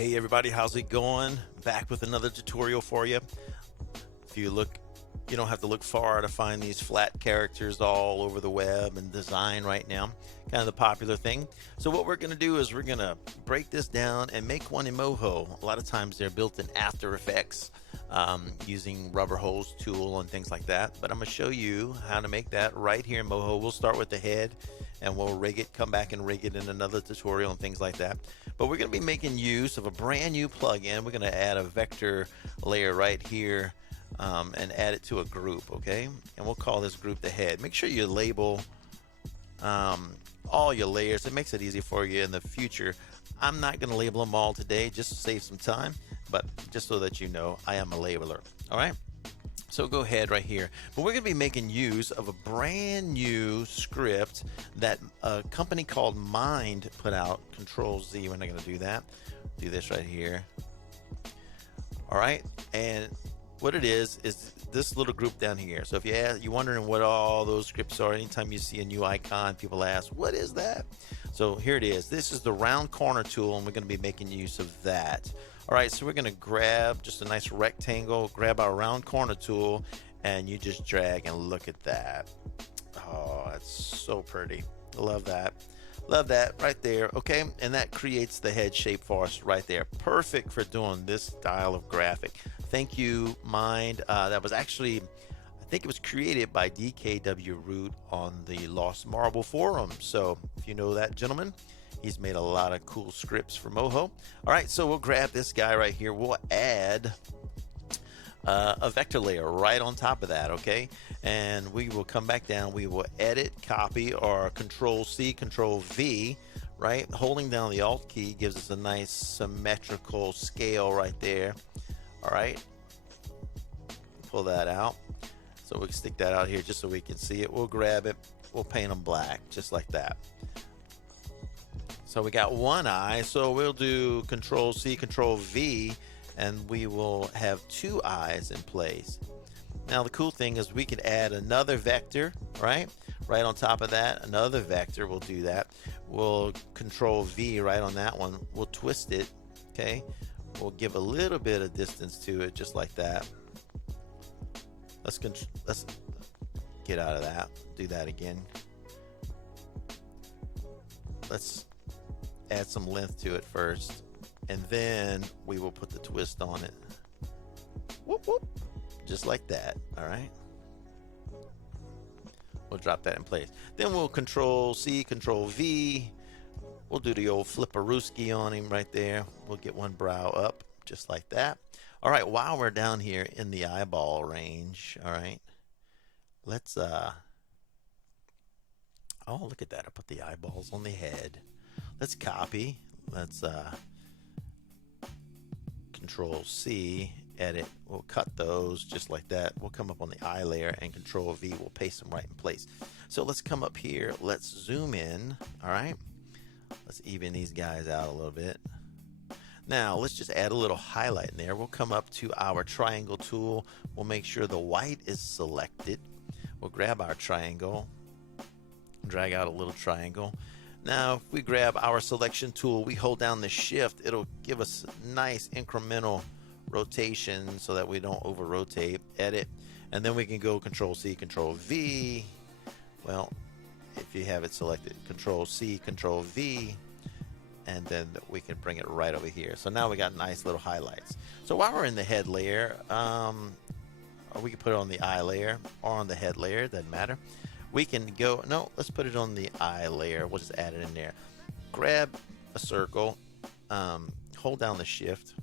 Hey everybody, how's it going? Back with another tutorial for you. If you look, you don't have to look far to find these flat characters all over the web and design right now. Kind of the popular thing. So what we're going to do is we're going to break this down and make one in Moho. A lot of times they're built in After Effects using rubber hose tool and things like that. But I'm going to show you how to make that right here in Moho. We'll start with the head and we'll rig it, come back and rig it in another tutorial and things like that. But we're going to be making use of a brand new plugin. We're going to add a vector layer right here and add it to a group, okay? And we'll call this group the head. Make sure you label all your layers. It makes it easy for you in the future. I'm not going to label them all today just to save some time, but just so that you know, I am a labeler, all right? So go ahead right here. But we're going to be making use of a brand new script that a company called Mind put out. Control Z. We're not going to do that. Do this right here. All right. And what it is this little group down here. So if you're wondering what all those scripts are, anytime you see a new icon, people ask, what is that? So here it is. This is the round corner tool, and we're going to be making use of that. All right, so we're going to grab just a nice rectangle, grab our round corner tool, and you just drag and look at that. Oh, that's so pretty. Love that. Love that right there. Okay, and that creates the head shape for us right there. Perfect for doing this style of graphic. Thank you, Mind. That was actually, I think it was created by DKW Root on the Lost Marble forum. So if you know that gentleman, he's made a lot of cool scripts for Moho. All right, so we'll grab this guy right here. We'll add a vector layer right on top of that, okay? And we will come back down. We will edit, copy, or Control C, Control V, right? Holding down the Alt key gives us a nice symmetrical scale right there. All right, pull that out. So we can stick that out here just so we can see it. We'll grab it. We'll paint them black just like that. So we got one eye, so we'll do Control C, Control V, and we will have two eyes in place. Now the cool thing is we could add another vector, right? Right on top of that, another vector, we'll do that. We'll Control V right on that one. We'll twist it, okay? We'll give a little bit of distance to it, just like that. Let's get out of that. Do that again. Let's add some length to it first, and then we will put the twist on it. Whoop, whoop. Just like that. All right. We'll drop that in place. Then we'll Control C, Control V. We'll do the old flipperooski on him right there. We'll get one brow up just like that. All right, while we're down here in the eyeball range, all right, let's oh, look at that. I put the eyeballs on the head. Let's copy. Let's Control C, edit. We'll cut those just like that. We'll come up on the eye layer and Control V. We'll paste them right in place. So let's come up here. Let's zoom in. All right. Let's even these guys out a little bit. Now let's just add a little highlight in there. We'll come up to our triangle tool. We'll make sure the white is selected. We'll grab our triangle, drag out a little triangle. Now if we grab our selection tool, we hold down the shift, it'll give us nice incremental rotation so that we don't over rotate. Edit, and then we can go Control C, Control V. Well, if you have it selected, Control C, Control V, and then we can bring it right over here. So now we got nice little highlights. So while we're in the head layer, or we can put it on the eye layer or on the head layer, doesn't matter. We can go, no, let's put it on the eye layer. We'll just add it in there. Grab a circle, hold down the shift,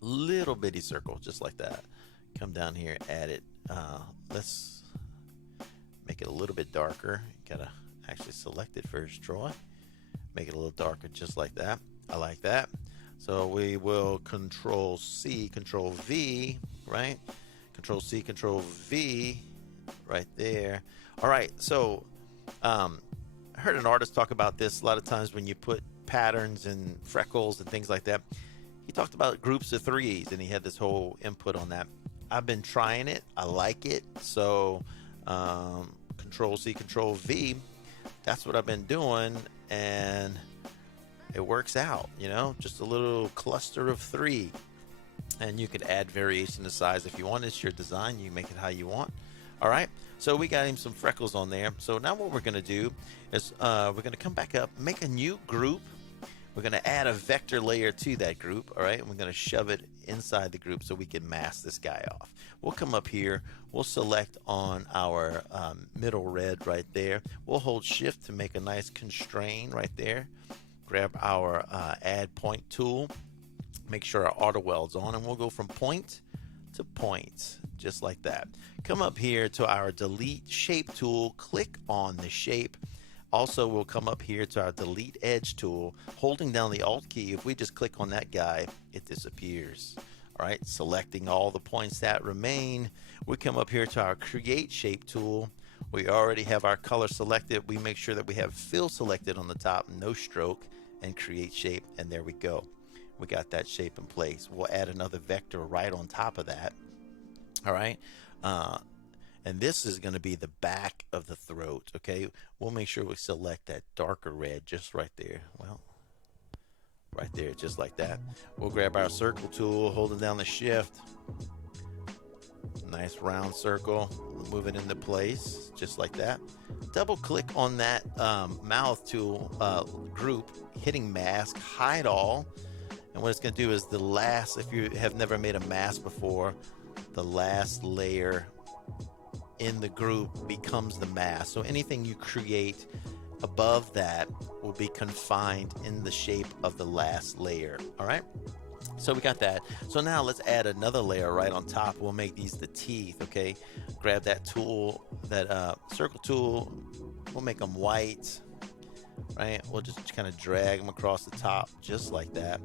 little bitty circle, just like that. Come down here, add it. Let's make it a little bit darker. Gotta actually select it first, Troy. Make it a little darker, just like that. I like that. So we will Control C, Control V, right? Control C, Control V, right there. All right, so I heard an artist talk about this a lot of times when you put patterns and freckles and things like that. He talked about groups of threes, and he had this whole input on that. I've been trying it. I like it. So Control C, Control V. That's what I've been doing, and it works out, you know, just a little cluster of 3. And you could add variation to size if you want. It's your design. You make it how you want. All right. So we got him some freckles on there. So now what we're going to do is we're going to come back up, make a new group. We're going to add a vector layer to that group. All right. And we're going to shove it inside the group so we can mask this guy off. We'll come up here. We'll select on our middle red right there. We'll hold shift to make a nice constrain right there. Grab our add point tool. Make sure our auto weld's on, and we'll go from point to point, just like that. Come up here to our delete shape tool, click on the shape. Also, we'll come up here to our delete edge tool, holding down the alt key. If we just click on that guy, it disappears. All right, selecting all the points that remain. We come up here to our create shape tool. We already have our color selected. We make sure that we have fill selected on the top, no stroke, and create shape, and there we go. We got that shape in place. We'll add another vector right on top of that. All right. And this is going to be the back of the throat. Okay. We'll make sure we select that darker red just right there. Well, right there, just like that. We'll grab our circle tool, holding down the shift. Nice round circle. We'll move it into place just like that. Double click on that mouth tool group, hitting mask, hide all. And what it's going to do is the last, if you have never made a mask before, the last layer in the group becomes the mask. So anything you create above that will be confined in the shape of the last layer. All right. So we got that. So now let's add another layer right on top. We'll make these the teeth. Okay. Grab that tool, that circle tool. We'll make them white. Right. We'll just kind of drag them across the top just like that.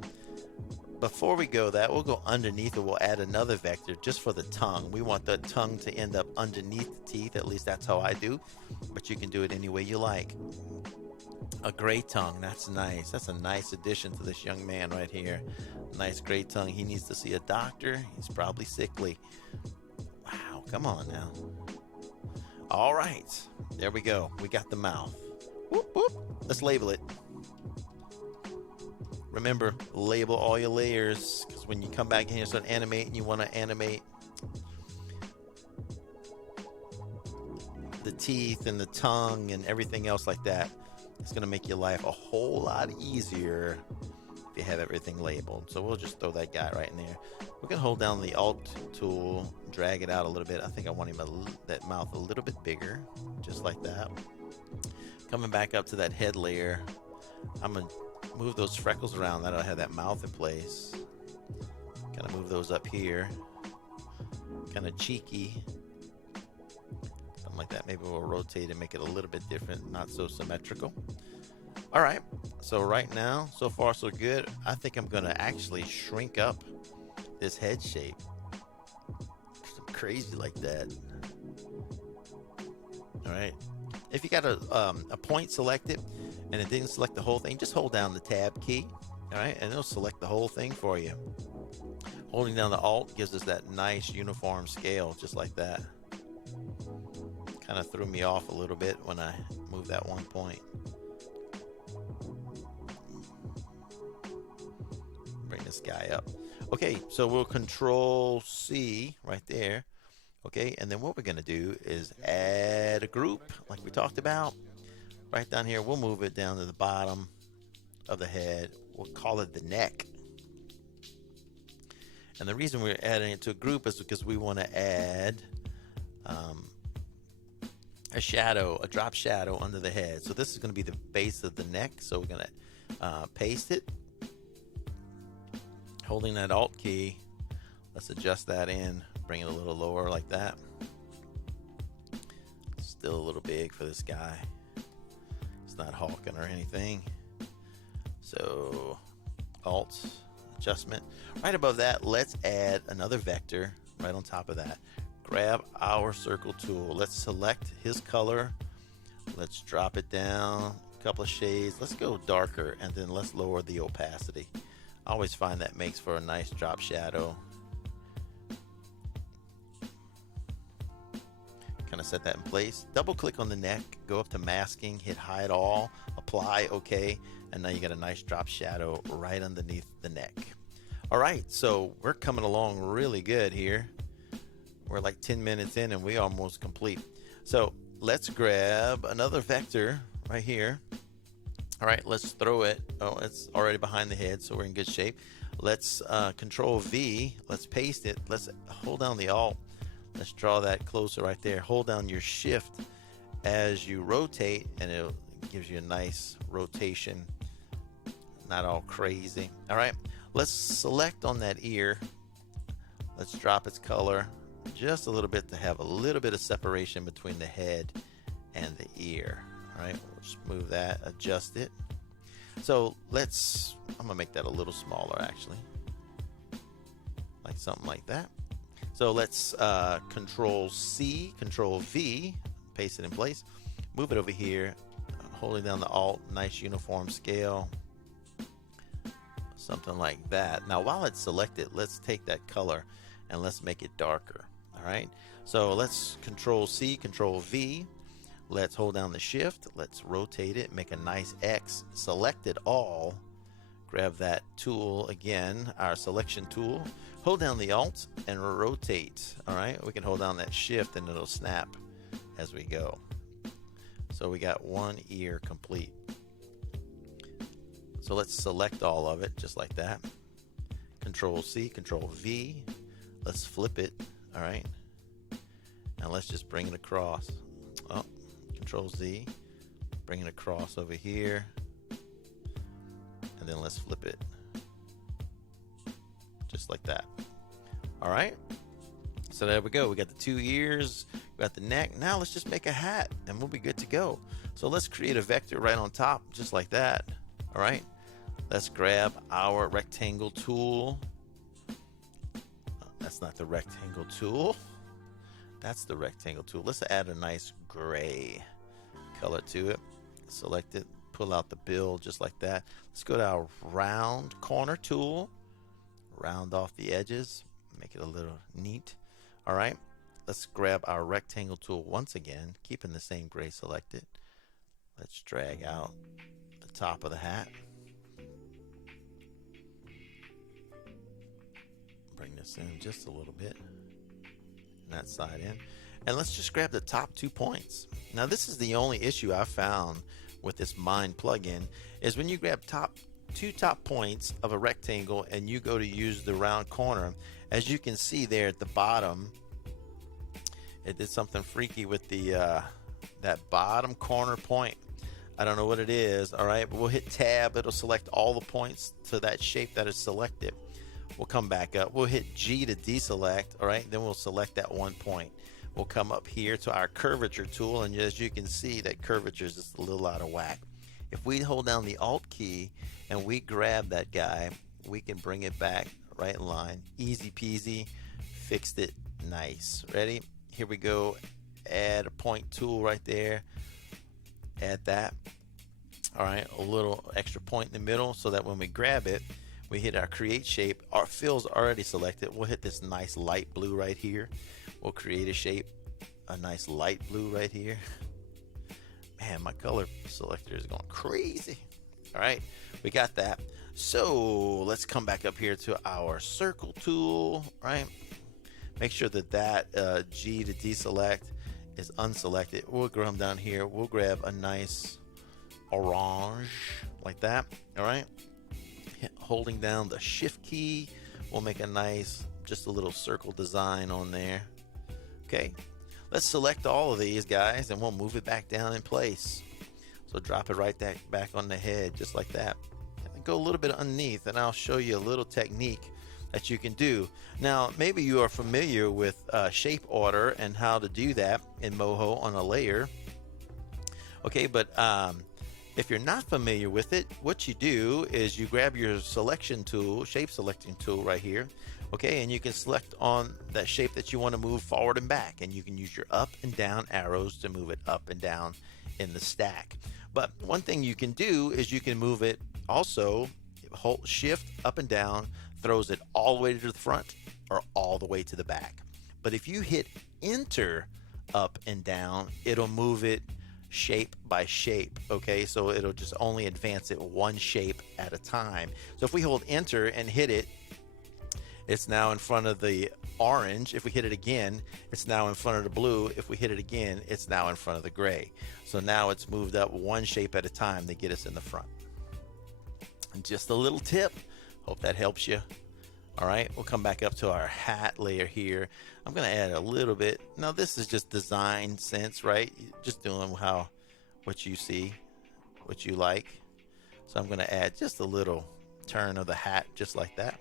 Before we go that, we'll go underneath it. We'll add another vector just for the tongue. We want the tongue to end up underneath the teeth. At least that's how I do. But you can do it any way you like. A gray tongue. That's nice. That's a nice addition to this young man right here. Nice gray tongue. He needs to see a doctor. He's probably sickly. Wow. Come on now. All right. There we go. We got the mouth. Whoop, whoop. Let's label it. Remember, label all your layers, because when you come back in here and start animating, you want to animate the teeth and the tongue and everything else like that. It's going to make your life a whole lot easier if you have everything labeled. So we'll just throw that guy right in there. We're going to hold down the Alt tool, drag it out a little bit. I think I want him that mouth a little bit bigger, just like that. Coming back up to that head layer, I'm going to move those freckles around. That'll have that mouth in place. Kind of move those up here. Kind of cheeky. Something like that. Maybe we'll rotate and make it a little bit different, not so symmetrical. All right. So right now, so far so good. I think I'm going to actually shrink up this head shape. Something crazy like that. All right. If you got a point selected and it didn't select the whole thing, just hold down the tab key, all right, and it'll select the whole thing for you. Holding down the Alt gives us that nice uniform scale, just like that. Kind of threw me off a little bit when I moved that one point. Bring this guy up. Okay, so we'll Control C right there. Okay, and then what we're going to do is add a group like we talked about. Right down here, we'll move it down to the bottom of the head. We'll call it the neck. And the reason we're adding it to a group is because we want to add a shadow, a drop shadow under the head. So this is going to be the base of the neck. So we're going to paste it. Holding that Alt key, let's adjust that in. Bring it a little lower like that. Still a little big for this guy. It's not hawking or anything. So Alt, adjustment. Right above that, let's add another vector right on top of that. Grab our circle tool. Let's select his color. Let's drop it down a couple of shades. Let's go darker, and then let's lower the opacity. I always find that makes for a nice drop shadow. Kind to set that in place. Double click on the neck, go up to masking, hit hide all, apply, okay, and now you got a nice drop shadow right underneath the neck. All right, so we're coming along really good here. We're like 10 minutes in and we almost complete. So let's grab another vector right here. All right, let's throw it. Oh, it's already behind the head, so we're in good shape. Let's Control V, let's paste it. Let's hold down the Alt. Let's draw that closer right there. Hold down your Shift as you rotate, and it gives you a nice rotation. Not all crazy. All right, let's select on that ear. Let's drop its color just a little bit to have a little bit of separation between the head and the ear. All right, we'll just move that, adjust it. So I'm gonna make that a little smaller actually, like something like that. So let's Control C, Control V, paste it in place, move it over here, holding down the Alt, nice uniform scale, something like that. Now while it's selected, let's take that color and let's make it darker. All right, so let's Control C, Control V. Let's hold down the Shift, let's rotate it, make a nice X, select it all, grab that tool again, our selection tool, hold down the Alt and rotate. All right, we can hold down that Shift and it'll snap as we go. So we got one ear complete. So let's select all of it just like that. Control C, Control V, let's flip it. All right, and let's just bring it across. Oh, Control Z, bring it across over here, and then let's flip it just like that. All right, so there we go. We got the two ears, we got the neck. Now let's just make a hat and we'll be good to go. So let's create a vector right on top just like that. All right, let's grab our rectangle tool. That's not the rectangle tool, that's the rectangle tool. Let's add a nice gray color to it. Select it, pull out the bill just like that. Let's go to our round corner tool, round off the edges, make it a little neat. All right, let's grab our rectangle tool once again, keeping the same gray selected. Let's drag out the top of the hat, bring this in just a little bit, and that side in. And let's just grab the top 2 points. Now this is the only issue I found with this Mind plugin, is when you grab two top points of a rectangle and you go to use the round corner, as you can see there at the bottom, it did something freaky with the that bottom corner point. I don't know what it is. All right, but we'll hit tab, it'll select all the points to that shape that is selected. We'll come back up, we'll hit G to deselect. All right, then we'll select that one point. We'll come up here to our curvature tool, and as you can see, that curvature is just a little out of whack. If we hold down the Alt key and we grab that guy, we can bring it back right in line. Easy peasy, fixed it nice. Ready? Here we go. Add a point tool right there. Add that. All right, a little extra point in the middle so that when we grab it, we hit our create shape. Our fill's already selected. We'll hit this nice light blue right here. We'll create a shape, a nice light blue right here. Man, my color selector is going crazy. All right, we got that. So let's come back up here to our circle tool, right? Make sure that G to deselect is unselected. We'll come down here. We'll grab a nice orange like that. All right, holding down the Shift key, we'll make a nice, just a little circle design on there. Okay, let's select all of these guys and we'll move it back down in place. So drop it right back on the head just like that. And go a little bit underneath, and I'll show you a little technique that you can do. Now maybe you are familiar with shape order and how to do that in Moho on a layer. Okay, but if you're not familiar with it, what you do is you grab your selection tool, shape selecting tool right here. Okay, and you can select on that shape that you want to move forward and back, and you can use your up and down arrows to move it up and down in the stack. But one thing you can do is you can move it also, hold Shift up and down, throws it all the way to the front or all the way to the back. But if you hit enter up and down. It'll move it shape by shape, okay? So it'll just only advance it one shape at a time. So if we hold enter and hit it, it's now in front of the orange. If we hit it again, it's now in front of the blue. If we hit it again, it's now in front of the gray. So now it's moved up one shape at a time to get us in the front. And just a little tip. Hope that helps you. All right, we'll come back up to our hat layer here. I'm gonna add a little bit. Now this is just design sense, right? Just doing what you see, what you like. So I'm gonna add just a little turn of the hat, just like that.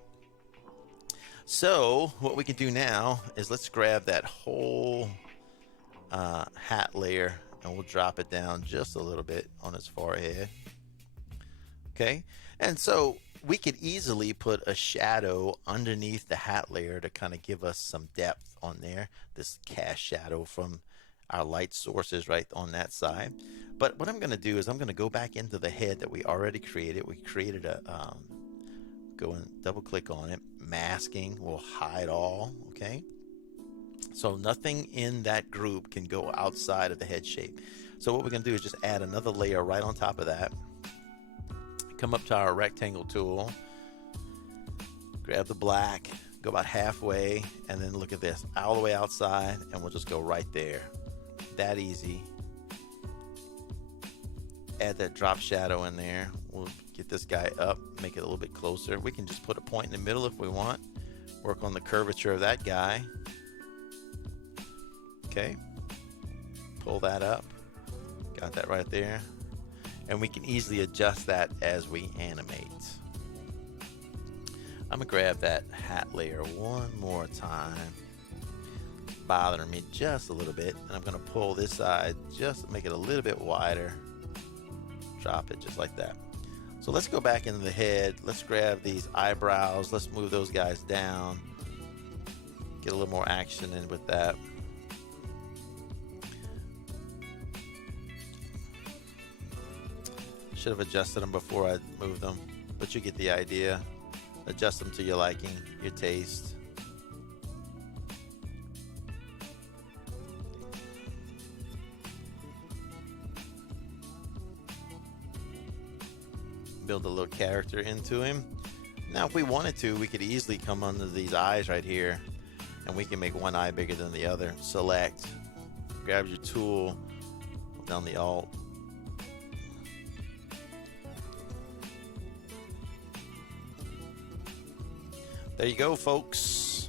So what we can do now is let's grab that whole hat layer and we'll drop it down just a little bit on his forehead. Okay, and so we could easily put a shadow underneath the hat layer to kind of give us some depth on there. This cast shadow from our light sources right on that side. But what I'm going to do is I'm going to go back into the head that we already created. We created a go and double click on it. Masking will hide all. Okay, so nothing in that group can go outside of the head shape. So what we're going to do is just add another layer right on top of that. Come up to our rectangle tool, grab the black, go about halfway, and then look at this, all the way outside, and we'll just go right there. That easy. Add that drop shadow in there. We'll get this guy up, make it a little bit closer. We can just put a point in the middle if we want. Work on the curvature of that guy. Okay. Pull that up. Got that right there. And we can easily adjust that as we animate. I'm gonna grab that hat layer one more time. It's bothering me just a little bit, and I'm gonna pull this side just to make it a little bit wider. Drop it just like that. So let's go back into the head. Let's grab these eyebrows. Let's move those guys down. Get a little more action in with that. Should have adjusted them before I moved them, but you get the idea. Adjust them to your liking, your taste. Build a little character into him. Now if we wanted to, we could easily come under these eyes right here and we can make one eye bigger than the other. Select, grab your tool, down the Alt. There you go, folks.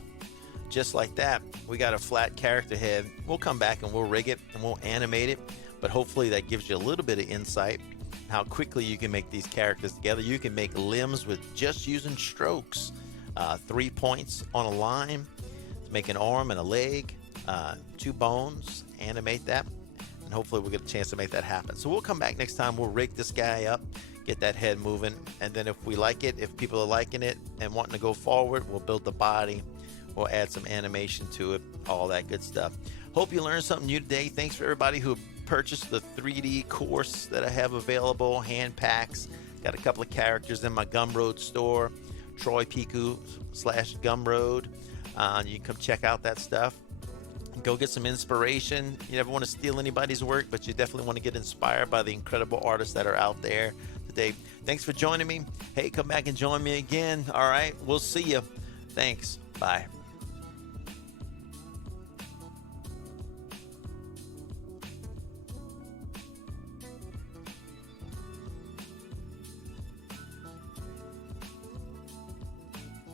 Just like that, we got a flat character head. We'll come back and we'll rig it and we'll animate it, but hopefully that gives you a little bit of insight how quickly you can make these characters together. You can make limbs with just using strokes. 3 points on a line to make an arm and a leg, 2 bones, animate that, and hopefully we'll get a chance to make that happen. So we'll come back next time. We'll rig this guy up, get that head moving, and then if we like it, if people are liking it and wanting to go forward, we'll build the body, we'll add some animation to it, all that good stuff. Hope you learned something new today. Thanks for everybody who purchased the 3D course that I have available, hand packs. Got a couple of characters in my Gumroad store, Troy Picou /Gumroad. You can come check out that stuff. Go get some inspiration. You never want to steal anybody's work, but you definitely want to get inspired by the incredible artists that are out there today. Thanks for joining me. Hey, come back and join me again. All right, we'll see you. Thanks. Bye.